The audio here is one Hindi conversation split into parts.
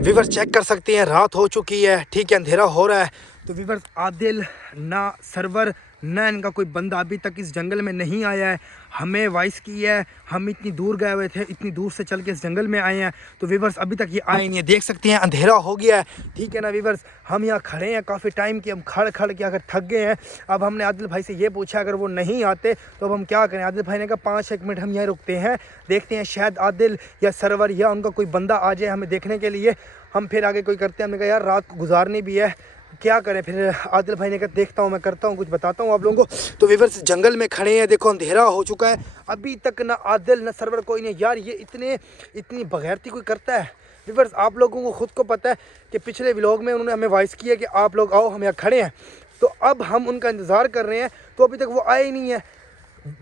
वीवर्स चेक कर सकते हैं, रात हो चुकी है, ठीक है, अंधेरा हो रहा है। तो वीवर्स आदिल ना सरवर ना इनका कोई बंदा अभी तक इस जंगल में नहीं आया है। हमें वॉइस की है, हम इतनी दूर गए हुए थे, इतनी दूर से चल के इस जंगल में आए हैं। तो वीवर्स अभी तक ये आए नहीं है। देख सकते हैं अंधेरा हो गया है, ठीक है ना वीवर्स। हम यहाँ खड़े हैं काफ़ी टाइम की, हम खड़ खड़ के अगर थक गए हैं। अब हमने आदिल भाई से ये पूछा अगर वो नहीं आते तो अब हम क्या करें। आदिल भाई ने कहा 5-1 मिनट हम यहाँ रुकते हैं, देखते हैं शायद आदिल या सरवर या उनका कोई बंदा आ जाए हमें देखने के लिए, हम फिर आगे कोई करते हैं। हमने कहा यार रात को गुजारनी भी है, क्या करें। फिर आदिल भाई ने कहा देखता हूँ, मैं करता हूँ, कुछ बताता हूँ आप लोगों को। तो वीवर्स जंगल में खड़े हैं, देखो अंधेरा हो चुका है, अभी तक ना आदिल ना सरवर कोई नहीं। यार ये इतनी बगैरती कोई करता है। वीवर्स आप लोगों को खुद को पता है कि पिछले व्लॉग में उन्होंने हमें वॉइस किया कि आप लोग आओ, हम यहाँ खड़े हैं। तो अब हम उनका इंतज़ार कर रहे हैं, तो अभी तक वो आए ही नहीं है।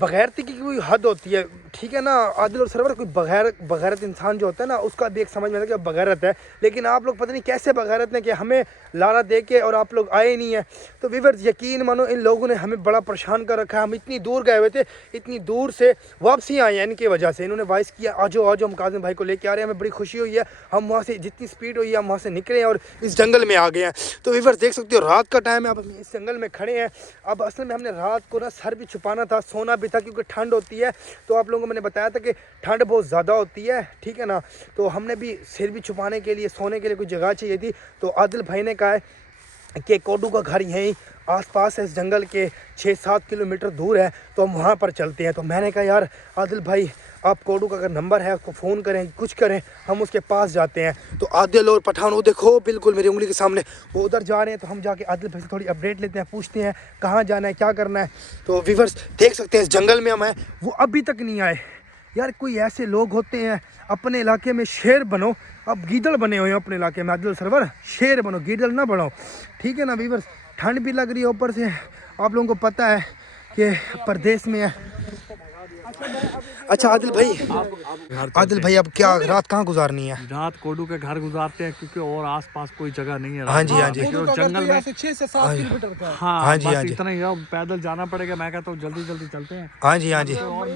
बगैरती की कोई हद होती है, ठीक है ना। आदिल और सरवर कोई बगैरत इंसान जो होता है ना, उसका भी एक समझ में आता है कि बगैरत है। लेकिन आप लोग पता नहीं कैसे बगैरत हैं कि हमें लारा दे के और आप लोग आए नहीं हैं। तो वीवर्स यकीन मानो इन लोगों ने हमें बड़ा परेशान कर रखा है। हम इतनी दूर गए हुए थे, इतनी दूर से वापसी आए हैं इनकी वजह से। इन्होंने वॉइस किया आजो आजो, हम काजिम भाई को लेके आ रहे हैं, हमें बड़ी खुशी हुई है। हम वहाँ से जितनी स्पीड हुई है हम वहाँ से निकले हैं और इस जंगल में आ गए हैं। तो वीवर्स देख सकते हो रात का टाइम है, अब हम इस जंगल में खड़े हैं। अब असल में हमने रात को ना सर भी छुपाना था, सोना भी था, क्योंकि ठंड होती है। तो आप लोगों को मैंने बताया था कि ठंड बहुत ज़्यादा होती है, ठीक है ना। तो हमने भी सिर भी छुपाने के लिए, सोने के लिए कोई जगह चाहिए थी। तो आदिल भाई ने कहा है कि कोडू का घर यहीं आसपास है, इस जंगल के 6-7 किलोमीटर दूर है, तो हम वहाँ पर चलते हैं। तो मैंने कहा यार आदिल भाई आप कोडू का अगर नंबर है उसको फ़ोन करें, कुछ करें, हम उसके पास जाते हैं। तो आदिल और पठान वो देखो बिल्कुल मेरी उंगली के सामने वो उधर जा रहे हैं। तो हम जाके आदिल भाई से थोड़ी अपडेट लेते हैं, पूछते हैं कहाँ जाना है, क्या करना है। तो वीवर्स देख सकते हैं इस जंगल में हम हैं, वो अभी तक नहीं आए। यार कोई ऐसे लोग होते हैं अपने इलाके में शेर बनो, अब गीदड़ बने हुए हैं अपने इलाके में। आदिल सरवर शेर बनो, गीदड़ ना बनो, ठीक है ना वीवर्स। ठंड भी लग रही है, ऊपर से आप लोगों को पता है कि परदेश में है। अच्छा आदिल भाई अब क्या रात कहाँ गुजारनी है? रात कोडू के घर गुजारते हैं, क्योंकि और आसपास कोई जगह नहीं है। हाँ जी हाँ जी, जंगल में 6 से 7 किलोमीटर का है। हाँ जी हाँ जी, इतना ही पैदल जाना पड़ेगा। मैं कहता हूँ जल्दी जल्दी चलते हैं। हाँ जी हाँ जी, हाँ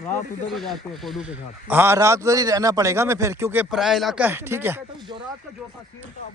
रात उधर ही रहते हैं कोडू के घर। हाँ रात उधर ही रहना पड़ेगा हमें फिर, क्योंकि पराया इलाका है, ठीक है।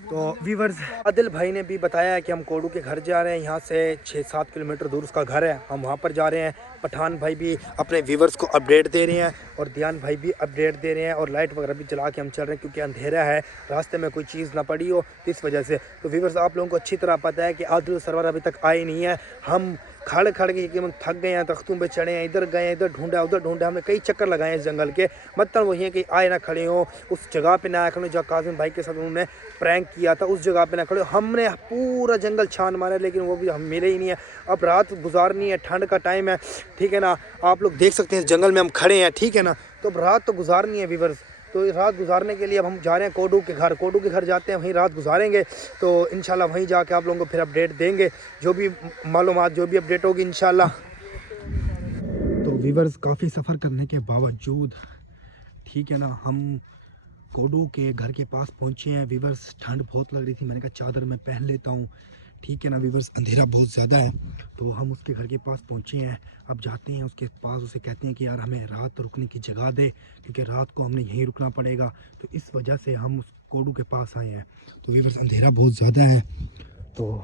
तो वीवर्स आदिल भाई ने भी बताया कि हम कोडू के घर जा रहे हैं, यहाँ से 6-7 किलोमीटर दूर उसका घर है, हम वहाँ पर जा रहे हैं। पठान भाई भी अपने व्यूवर्स को अपडेट दे रहे हैं और ध्यान भाई भी अपडेट दे रहे हैं, और लाइट वगैरह भी जला के हम चल रहे हैं, क्योंकि अंधेरा है, रास्ते में कोई चीज़ ना पड़ी हो इस वजह से। तो व्यूवर्स आप लोगों को अच्छी तरह पता है कि आदिल सरवर अभी तक आए नहीं है। हम खड़ खड़ के हम थक गए हैं, तख्तों पे चढ़े हैं, इधर गए, इधर ढूंढा उधर ढूंढा, हमने कई चक्कर लगाए हैं इस जंगल के। मतलब वही है कि आए ना खड़े हो, उस जगह पे ना आए खड़े, जहाँ काजिम भाई के साथ उन्होंने प्रैंक किया था उस जगह पे ना खड़े हो। हमने पूरा जंगल छान मारा लेकिन वो भी हम मिले ही नहीं है। अब रात गुजारनी है, ठंड का टाइम है, ठीक है ना। आप लोग देख सकते हैं इस जंगल में हम खड़े हैं, ठीक है ना। तो अब रात तो गुजारनी है वीवर्स। तो रात गुजारने के लिए अब हम जा रहे हैं कोडू के घर जाते हैं, वहीं रात गुजारेंगे। तो इंशाल्लाह वहीं जाके आप लोगों को फिर अपडेट देंगे, जो भी मालूमात जो भी अपडेट होगी इंशाल्लाह। तो वीवर्स काफ़ी सफ़र करने के बावजूद, ठीक है ना, हम कोडू के घर के पास पहुँचे हैं। वीवर्स ठंड बहुत लग रही थी, मैंने कहा चादर मैं पहन लेता हूँ, ठीक है ना वीवर्स। अंधेरा बहुत ज़्यादा है, तो हम उसके घर के पास पहुँचे हैं। अब जाते हैं उसके पास, उसे कहते हैं कि यार हमें रात रुकने की जगह दे, क्योंकि रात को हमने यहीं रुकना पड़ेगा। तो इस वजह से हम उस कोडू के पास आए हैं। तो वीवर्स अंधेरा बहुत ज़्यादा है, तो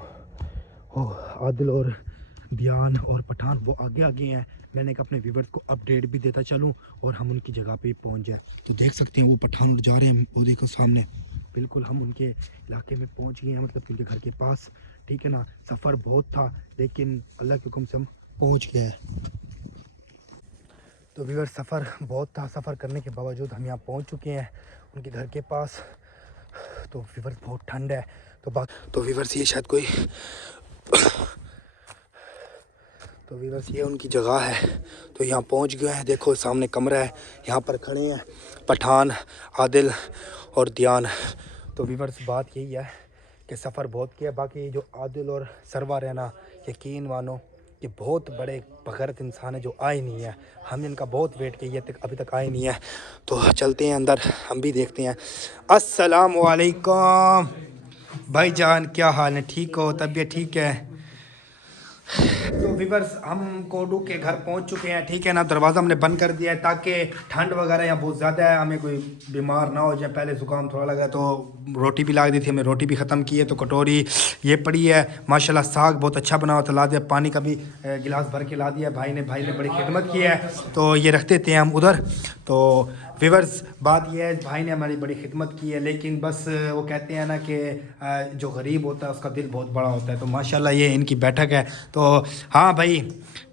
आदिल और दियान और पठान वो आगे आगे हैं। मैंने कहा अपने व्यूवर्स को अपडेट भी देता चलूं और हम उनकी जगह पे पहुंच जाए। तो देख सकते हैं वो पठान उठ जा रहे हैं, वो देखो सामने, बिल्कुल हम उनके इलाके में पहुंच गए हैं, मतलब उनके घर के पास, ठीक है ना। सफ़र बहुत था लेकिन अल्लाह के हुक्म से हम पहुँच गए हैं। तो व्यूवर्स सफ़र बहुत था, सफ़र करने के बावजूद हम यहाँ पहुँच चुके हैं उनके घर के पास। तो व्यूवर्स बहुत ठंड है, तो व्यूवर्स ये शायद कोई तो वीवर्स ये उनकी जगह है। तो यहाँ पहुँच गए हैं, देखो सामने कमरा है, यहाँ पर खड़े हैं पठान, आदिल और दियान। तो वीवर्स बात यही है कि सफ़र बहुत किया, बाकी जो आदिल और सरवर है ना, यकीन मानो कि बहुत बड़े बगैरत इंसान है जो आए नहीं है। हमने इनका बहुत वेट किया तक अभी तक आए नहीं है। तो चलते हैं अंदर, हम भी देखते हैं। अस्सलाम वालेकुम भाईजान, क्या हाल है, ठीक हो, तबीयत ठीक है? तो वीवर्स हम कोडू के घर पहुंच चुके हैं, ठीक है ना। दरवाज़ा हमने बंद कर दिया है ताकि ठंड वगैरह यहाँ बहुत ज़्यादा है, हमें कोई बीमार ना हो जाए। पहले ज़ुकाम थोड़ा लगा तो रोटी भी ला दी थी, हमने रोटी भी ख़त्म की है। तो कटोरी ये पड़ी है, माशाल्लाह साग बहुत अच्छा बना हुआ था, ला दिया। पानी का भी गिलास भर के ला दिया भाई ने बड़ी खिदमत की है। तो ये रख देते हैं हम उधर। तो वीवर्स बात यह है, भाई ने हमारी बड़ी खिदमत की है, लेकिन बस वो कहते हैं ना कि जो गरीब होता है उसका दिल बहुत बड़ा होता है। तो माशाल्लाह ये इनकी बैठक है। तो हाँ भाई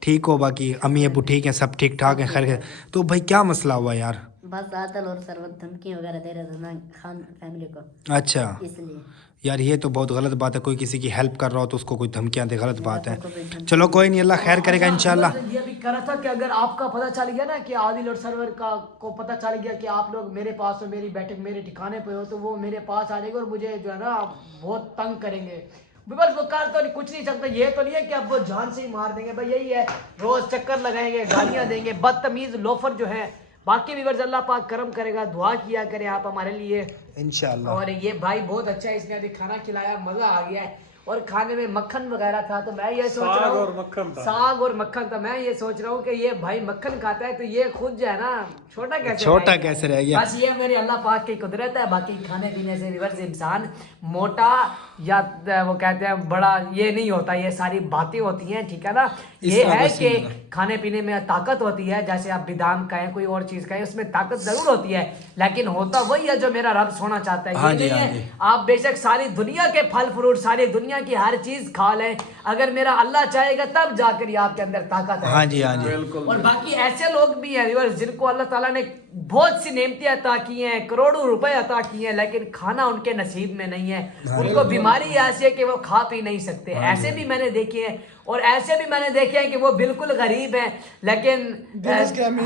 ठीक हो, बाकी अम्मी अबू ठीक हैं, सब ठीक ठाक हैं, खैर। तो भाई क्या मसला हुआ यार? बस आदल और सरवत धमकी वगैरह दे रहे थे ना खान फैमिली को, अच्छा इसलिए। यार ये तो बहुत गलत बात है, कोई किसी की हेल्प कर रहा हो तो उसको कोई धमकियाँ दे, गलत बात है। को भी धमकी चलो कोई नहीं, अल्लाह खैर करेगा इंशाल्लाह। ये भी कह रहा था कि अगर आपका पता चल गया ना कि आदिल और सरवर का को पता चल गया कि आप लोग मेरे पास हो, मेरी बैठक मेरे ठिकाने पे हो, तो वो मेरे पास आ जाएंगे और मुझे जो है ना बहुत तंग करेंगे। बस वो कर तो कुछ नहीं सकता, ये तो नहीं है कि अब वो जान से ही मार देंगे भाई, यही है रोज चक्कर लगाएंगे, गालियां देंगे, बदतमीज लोफर जो है। बाकी व्यूअर्स अल्लाह पाक करम करेगा, दुआ किया करें आप हमारे लिए इंशाल्लाह। और ये भाई बहुत अच्छा है, इसने अभी खाना खिलाया, मजा आ गया है। और खाने में मक्खन वगैरह था, तो मैं ये सोच रहा साग हूँ और मक्खन था। साग और मक्खन था। मैं ये सोच रहा हूँ कि ये भाई मक्खन खाता है तो ये खुद जो है ना छोटा कैसे रह गया? बस ये मेरे अल्लाह पाक की कुदरत है। बाकी खाने पीने से रिवर्स इंसान मोटा या वो कहते हैं बड़ा ये नहीं होता, ये सारी बातें होती हैं, ठीक है ना। ये है कि खाने पीने में ताकत होती है, जैसे आप बादाम खाएं कोई और चीज खाएं उसमें ताकत जरूर होती है, लेकिन होता वही है जो मेरा रब सोना चाहता है। हाँ ये जी, नहीं हाँ है जी। आप बेशक सारी दुनिया के फल फ्रूट, सारी दुनिया की हर चीज खा लें, अगर मेरा अल्लाह चाहेगा तब जाकर आपके अंदर ताकत है। हाँ जी, हाँ जी। और बाकी ऐसे लोग भी हैं व्यूअर्स जिनको अल्लाह ताला ने बहुत सी नेमतें अता की हैं, करोड़ों रुपए अता किए हैं, लेकिन खाना उनके नसीब में नहीं है। उनको बीमारी ऐसी है कि वो खा पी नहीं सकते। ऐसे भी मैंने देखे हैं और ऐसे भी मैंने देखे हैं कि वो बिल्कुल गरीब हैं, लेकिन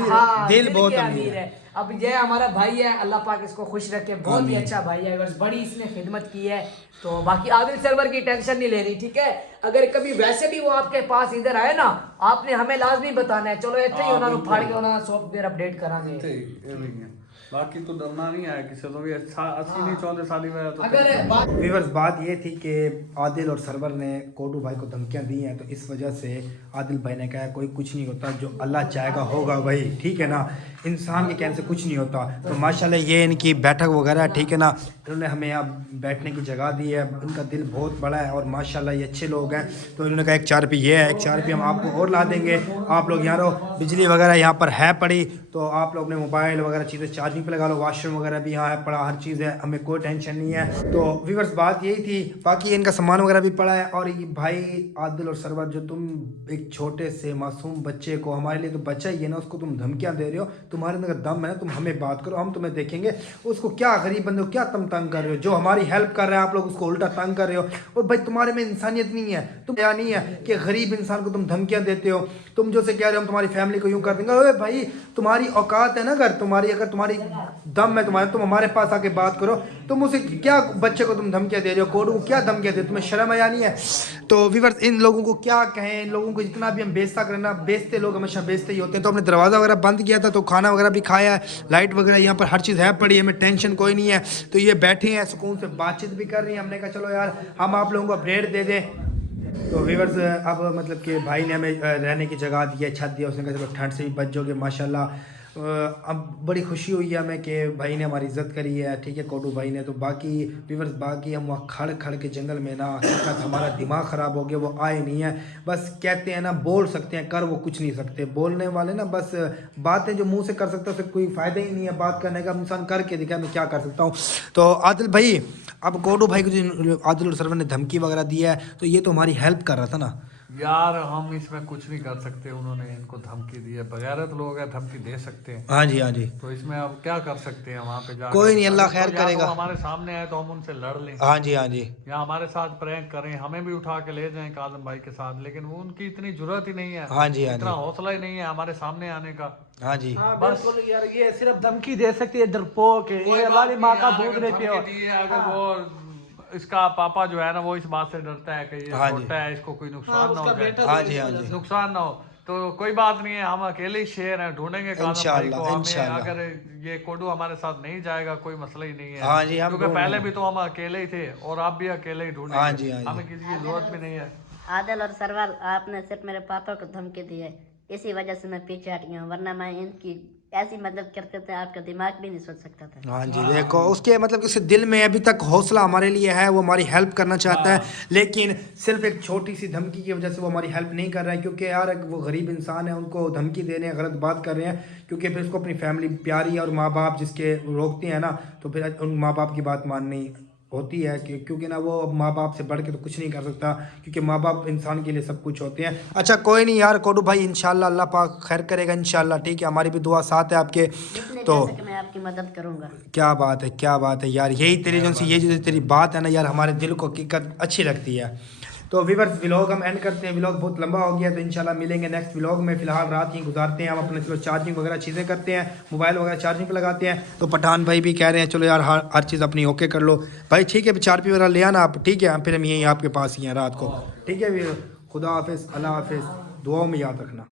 हाँ दिल बहुत के अमीर है। अब ये हमारा भाई है, अल्लाह पाक इसको खुश रखे, बहुत ही अच्छा भाई है, बस बड़ी इसने खिदमत की है। तो बाकी आदिल सरवर की टेंशन नहीं लेनी, ठीक है। अगर कभी वैसे भी वो आपके पास इधर आए ना, आपने हमें लाजमी बताना है। चलो इतने ही उन्होंने फाड़ के उन्होंने सॉफ्टवेयर अपडेट करांगे। बाकी तो डरना नहीं है किसी को भी। अच्छा अच्छी नहीं चाहते शादी में तो अगर वीवर्स बात ये थी कि आदिल और सरवर ने कोडू भाई को धमकियां दी हैं, तो इस वजह से आदिल भाई ने कहा कोई कुछ नहीं होता, जो अल्लाह चाहेगा होगा भाई, ठीक है ना। इंसान के कहने से कुछ नहीं होता। तो माशाल्लाह ये इनकी बैठक वगैरह, ठीक है ना, इन्होंने हमें यहाँ बैठने की जगह दी है। उनका दिल बहुत बड़ा है और माशाल्लाह ये अच्छे लोग हैं। तो इन्होंने कहा एक 4 रुपये ये है, एक 4 रुपये हम आपको और ला देंगे, आप लोग यहाँ रहो। बिजली वगैरह यहाँ पर है पड़ी, तो आप लोग अपने मोबाइल वगैरह चीज़ें चार्जिंग पे लगा लो, वॉशरूम वगैरह भी यहाँ है पड़ा, हर चीज़ है, हमें कोई टेंशन नहीं है। तो व्यूअर्स बात यही थी, बाकी इनका सामान वगैरह भी पड़ा है। और ये भाई आदिल और सरवर, जो तुम एक छोटे से मासूम बच्चे को, हमारे लिए तो बच्चा ही है ना, उसको तुम धमकियाँ दे रहे हो, तुम्हारे अंदर दम है ना, तुम हमें बात करो, हम तुम्हें देखेंगे। उसको क्या गरीब बंदे को क्या तुम तंग कर रहे हो? जो हमारी हेल्प कर रहे हैं आप लोग उसको उल्टा तंग कर रहे हो। और भाई तुम्हारे में इंसानियत नहीं है, तुम या नहीं है कि गरीब इंसान को तुम धमकियाँ देते हो। तुम जो से कह रहे हो हम तुम्हारी फैमिली को यूँ कर देंगे। अरे भाई तुम्हारी औकात है ना, अगर तुम्हारी दम है तुम्हारे, तुम हमारे पास आके बात करो। तुम उसे क्या, बच्चे को तुम धमकियाँ दे रहे हो, कोडू को क्या धमकियाँ दे, तुम्हें शर्म आया नहीं है? तो व्यूअर्स इन लोगों को क्या कहें, इन लोगों को जितना भी हम बेचता करें ना, बेचते लोग हमेशा बेचते ही होते हैं। तो हमने दरवाज़ा वगैरह बंद किया था, तो खाना वगैरह भी खाया है, लाइट वगैरह यहाँ पर हर चीज़ है पड़ी, हमें टेंशन कोई नहीं है। तो ये बैठे हैं सुकून से बातचीत भी कर रही हैं। हमने कहा चलो यार हम आप लोगों को अपडेट दे दें। तो व्यूअर्स अब मतलब कि भाई ने हमें रहने की जगह दी है, छत दिया, उसने कहा चलो ठंड से भी बच जाओगे माशाल्लाह। अब बड़ी खुशी हुई है हमें कि भाई ने हमारी इज़्ज़त करी है, ठीक है, कोडू भाई ने। तो बाकी व्यूअर्स बाकी हम वहाँ खड़ खड़ के जंगल में ना, हकीकत हमारा दिमाग ख़राब हो गया, वो आए नहीं है। बस कहते हैं ना, बोल सकते हैं, कर वो कुछ नहीं सकते। बोलने वाले ना बस बातें जो मुंह से कर सकते हैं उससे कोई फ़ायदा ही नहीं है बात करने का। इंसान करके दिखा मैं क्या कर सकता हूँ। तो आदिल भाई, अब कोडू भाई को जो आदिल और सरवर ने धमकी वगैरह दी है, तो ये तो हमारी हेल्प कर रहा था ना यार। हम इसमें कुछ नहीं कर सकते, उन्होंने इनको धमकी दी है, बगैरत लोग हैं, धमकी दे सकते हैं। हाँ जी, हाँ जी। तो इसमें अब क्या कर सकते हैं? वहाँ पे जाकर कोई नहीं, अल्लाह अगर खैर तो या करेगा। तो हमारे सामने आए तो हम उनसे लड़ लें, हाँ जी, हाँ जी। या हमारे साथ प्रैंक करें, हमें भी उठा के ले जाएं काजम भाई के साथ, लेकिन वो उनकी इतनी जरूरत ही नहीं है। हाँ जी, हाँ इतना जी। हौसला ही नहीं है हमारे सामने आने का। हाँ जी। हाँ बस। बिल्कुल यार, ये सिर्फ धमकी दे सकती है, डरपोक है ये, अल्लाह की माँ का दूध नहीं पियो। अगर वो इसका पापा जो है ना, वो इस बात से डरता है कि ये हाँ जी। छोटा है, इसको कोई नुकसान ना हो जाए। हाँ जी, हाँ जी। नुकसान ना हो तो कोई बात नहीं है, हम अकेले ही शेर हैं, ढूंढेंगे काजम भाई को। इंशाल्लाह, हमें इंशाल्लाह। अगर ये कोडू हमारे साथ नहीं जाएगा कोई मसला ही नहीं है। हाँ जी, हम क्योंकि ढूंढ पहले लेंगे। भी तो हम अकेले ही थे और आप भी अकेले ही ढूंढेंगे। हाँ जी, हाँ जी। हमें किसी की जरूरत भी नहीं है। आदिल और सरवर, आपने सिर्फ मेरे पापा को धमकी दी है, इसी वजह से मैं पीछे हट गया हूँ, वरना मैं इनकी ऐसी मदद करते थे आपका दिमाग भी नहीं सोच सकता था। हाँ जी, देखो उसके मतलब कि उसके दिल में अभी तक हौसला हमारे लिए है, वो हमारी हेल्प करना चाहता है, लेकिन सिर्फ एक छोटी सी धमकी की वजह से वो हमारी हेल्प नहीं कर रहा है, क्योंकि यार वो गरीब इंसान है, उनको धमकी दे रहे हैं, गलत बात कर रहे हैं, क्योंकि फिर उसको अपनी फैमिली प्यारी है और माँ बाप जिसके रोकते हैं ना, तो फिर उन माँ बाप की बात माननी होती है कि क्योंकि ना वो माँ बाप से बढ़ के तो कुछ नहीं कर सकता, क्योंकि माँ बाप इंसान के लिए सब कुछ होते हैं। अच्छा कोई नहीं यार कोडू भाई, इंशाल्लाह अल्लाह पाक खैर करेगा इंशाल्लाह, ठीक है, हमारी भी दुआ साथ है आपके। जितने तो पैसे के मैं आपकी मदद करूंगा। क्या बात है, क्या बात है यार, यही तेरी जो सी ये जो तेरी बात है ना यार, हमारे दिल को हकीकत अच्छी लगती है। तो व्यूअर्स व्लॉग हम एंड करते हैं, व्लॉग बहुत लंबा हो गया, तो इंशाल्लाह मिलेंगे नेक्स्ट व्लॉग में। फिलहाल रात ही गुजारते हैं हम अपने, चलो चार्जिंग वगैरह चीज़ें करते हैं, मोबाइल वगैरह चार्जिंग पे लगाते हैं। तो पठान भाई भी कह रहे हैं चलो यार हर चीज़ अपनी ओके कर लो भाई, ठीक है, चार पी वगैरह ले आना आप, ठीक है, फिर हम यहीं आपके पास ही हैं रात को, ठीक है। खुदा हाफिज़, अल्लाह हाफिज़, दुआओं में याद रखना।